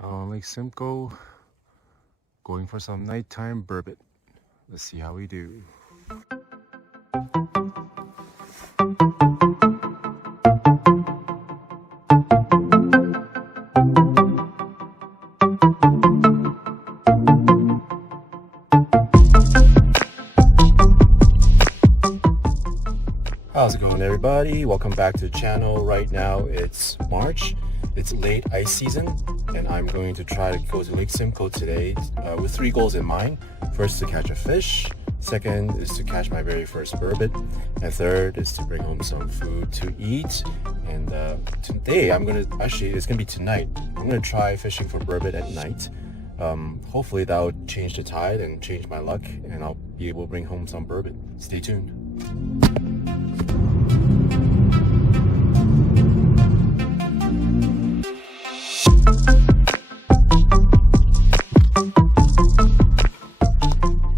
on Lake Simcoe, going for some nighttime burbot. Let's see how we do. How's it going, everybody? Welcome back to the channel. Right now it's March. It's late ice season, and I'm going to try to go to Lake Simcoe today with 3 goals in mind. First, to catch a fish. Second is to catch my very first burbot. And third is to bring home some food to eat. And today it's gonna be tonight. I'm gonna try fishing for burbot at night. Hopefully that'll change the tide and change my luck, and I'll be able to bring home some burbot. Stay tuned.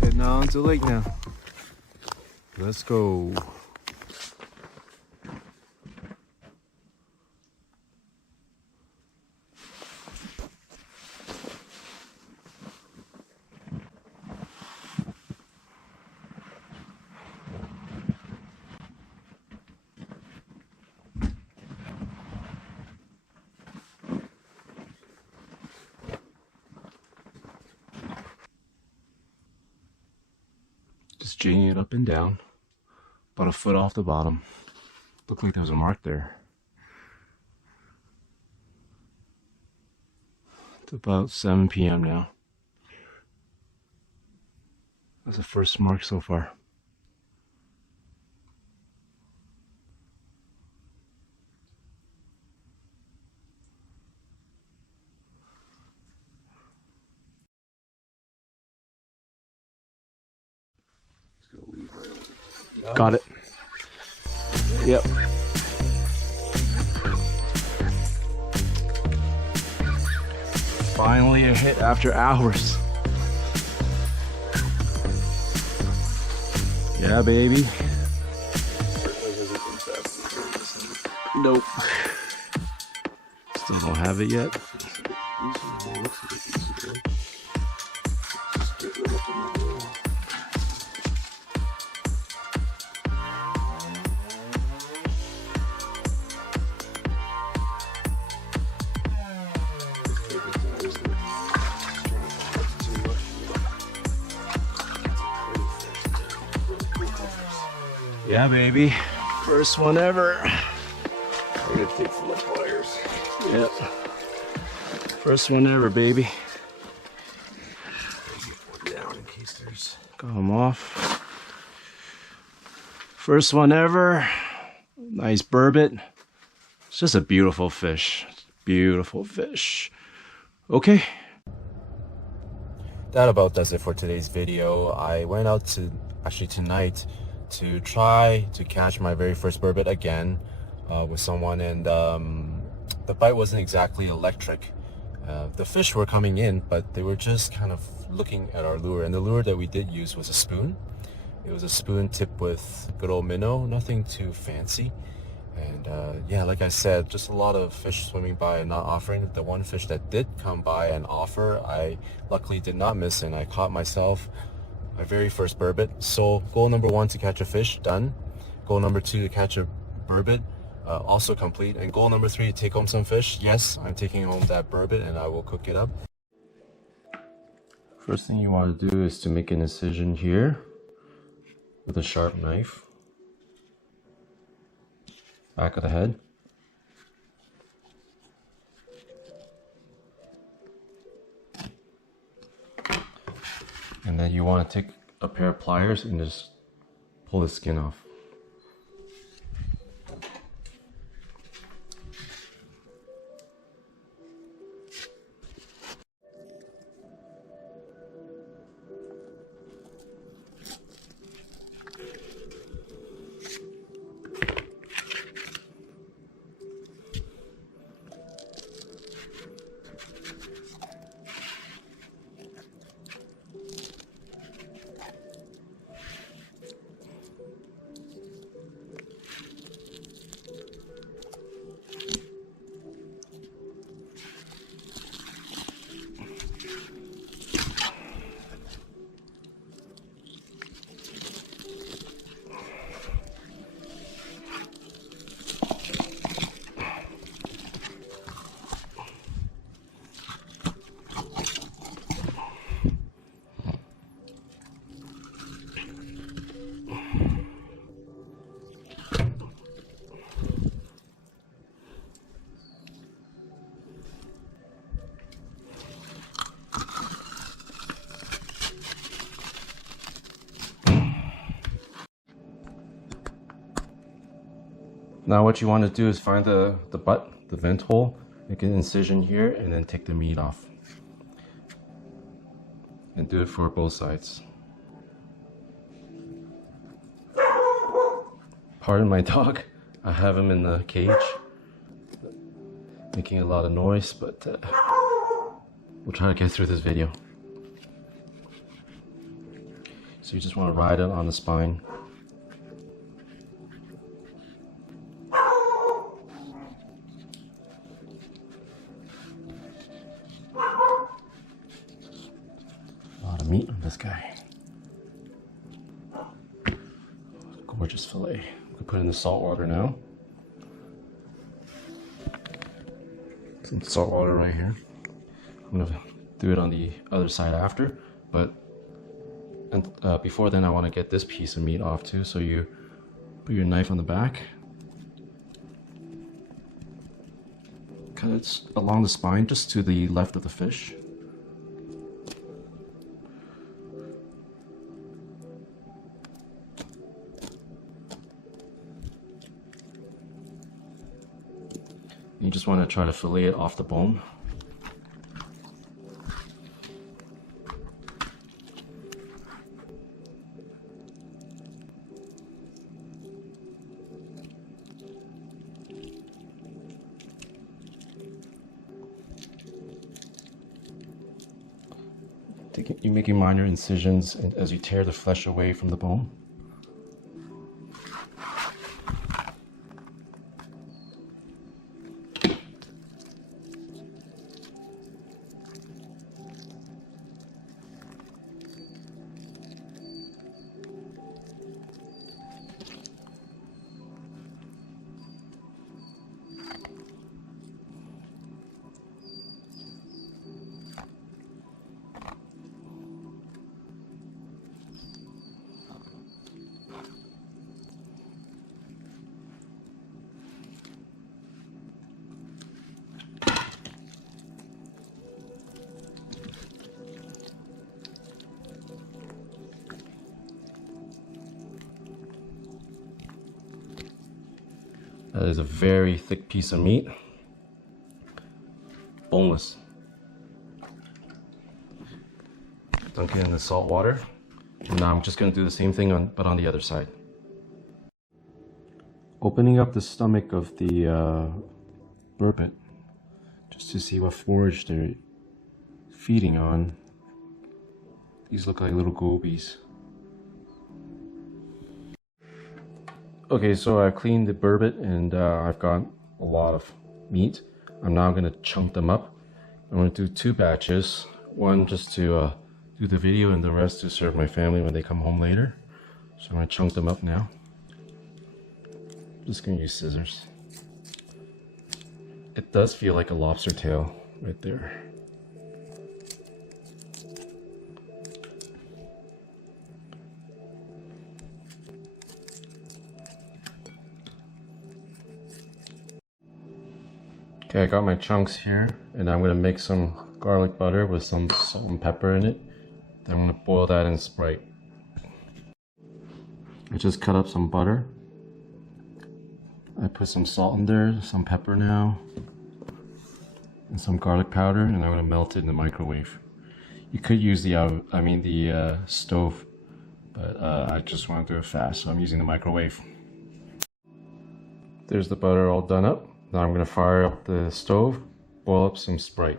Heading on to the lake now. Let's go. Just jigging it up and down, about a foot off the bottom. Looked like there was a mark there. It's about 7 p.m. now. That's the first mark so far. Got it. Yep. Finally a hit after hours. Yeah, baby. Nope. Still don't have it yet. Yeah, baby. First one ever. I'm gonna take some pliers. Yep. First one ever, baby. Down in case there's. Got them off. First one ever. Nice burbot. It's just a beautiful fish. Beautiful fish. Okay. That about does it for today's video. I went out tonight to try to catch my very first burbot again with someone, and the bite wasn't exactly electric. The fish were coming in, but they were just kind of looking at our lure, and the lure that we did use was a spoon. It was a spoon tipped with good old minnow, nothing too fancy. And yeah, like I said, just a lot of fish swimming by and not offering. The one fish that did come by and offer, I luckily did not miss, and I caught myself my very first burbot. So goal number 1 to catch a fish, done. Goal number 2 to catch a burbot, also complete. And goal number 3 to take home some fish. Yes, I'm taking home that burbot and I will cook it up. First thing you want to do is to make an incision here with a sharp knife. Back of the head. And then you want to take a pair of pliers and just pull the skin off. Now what you want to do is find the butt, the vent hole, make an incision here, and then take the meat off. And do it for both sides. Pardon my dog, I have him in the cage, making a lot of noise, but we'll try to get through this video. So you just want to ride it on the spine. A lot of meat on this guy. Gorgeous fillet. We put it in the salt water now. Some salt water right here. I'm gonna do it on the other side after, but before then I want to get this piece of meat off too. So you put your knife on the back, cut it along the spine just to the left of the fish. You just want to try to fillet it off the bone. You're making minor incisions as you tear the flesh away from the bone. That is a very thick piece of meat, boneless. Dunk it in the salt water. And now I'm just going to do the same thing but on the other side. Opening up the stomach of the burbot just to see what forage they're feeding on. These look like little gobies. Okay, so I cleaned the burbot and I've got a lot of meat. I'm now going to chunk them up. I'm going to do 2 batches. One just to do the video and the rest to serve my family when they come home later. So I'm going to chunk them up now. Just going to use scissors. It does feel like a lobster tail right there. Okay, I got my chunks here, and I'm going to make some garlic butter with some salt and pepper in it. Then I'm going to boil that in Sprite. I just cut up some butter. I put some salt in there, some pepper now, and some garlic powder, and I'm going to melt it in the microwave. You could use the stove, but I just want to do it fast, so I'm using the microwave. There's the butter all done up. Now I'm going to fire up the stove, boil up some Sprite.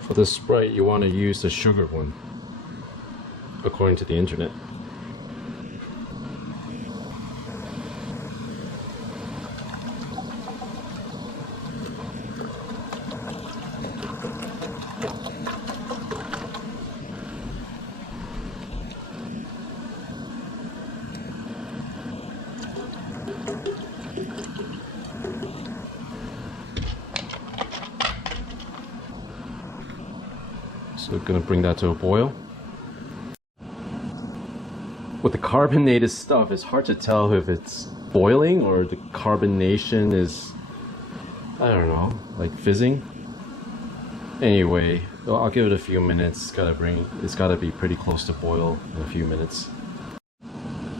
For the Sprite, you want to use the sugar one, according to the internet. So we're going to bring that to a boil. With the carbonated stuff, it's hard to tell if it's boiling, or the carbonation is, I don't know, like fizzing. Anyway, I'll give it a few minutes. It's gotta be pretty close to boil in a few minutes.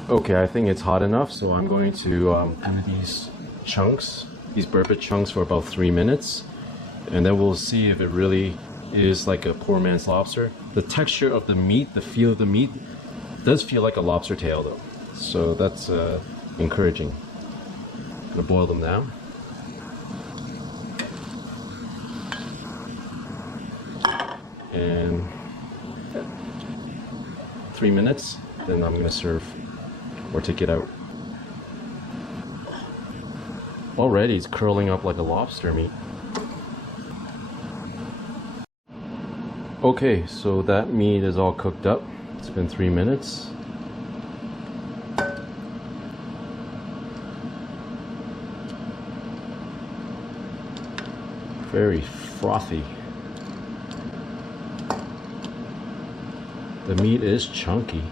Okay, I think it's hot enough, so I'm going to do these chunks, these Burbot chunks, for about 3 minutes, and then we'll see if it really is like a poor man's lobster. The texture of the meat, the feel of the meat, does feel like a lobster tail though, so that's encouraging. I'm gonna boil them now. And 3 minutes, then I'm gonna serve or take it out. Already it's curling up like a lobster meat. Okay, so that meat is all cooked up. It's been 3 minutes. Very frothy. The meat is chunky.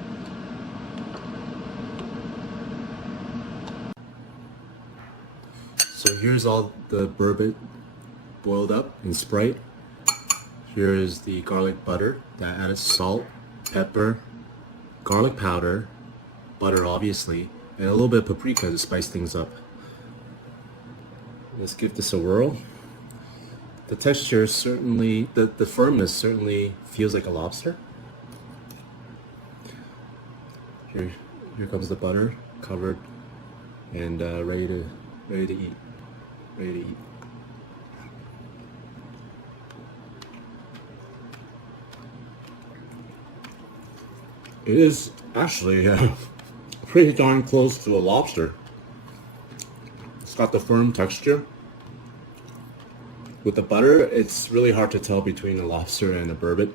So here's all the Burbot boiled up in Sprite. Here is the garlic butter that added salt, pepper, garlic powder, butter obviously, and a little bit of paprika to spice things up. Let's give this a whirl. The texture certainly, the firmness certainly feels like a lobster. Here comes the butter, covered and ready to eat. Ready to eat. It is actually pretty darn close to a lobster. It's got the firm texture. With the butter, it's really hard to tell between a lobster and a Burbot.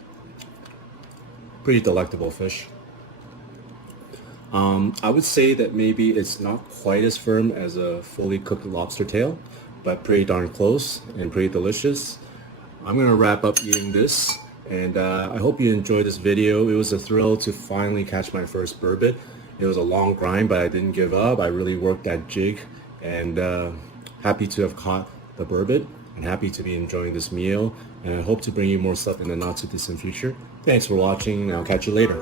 Pretty delectable fish. I would say that maybe it's not quite as firm as a fully cooked lobster tail, but pretty darn close and pretty delicious. I'm gonna wrap up eating this, and I hope you enjoyed this video. It was a thrill to finally catch my first Burbot. It was a long grind, but I didn't give up. I really worked that jig, and happy to have caught the Burbot, and happy to be enjoying this meal, and I hope to bring you more stuff in the not too distant future. Thanks for watching, and I'll catch you later.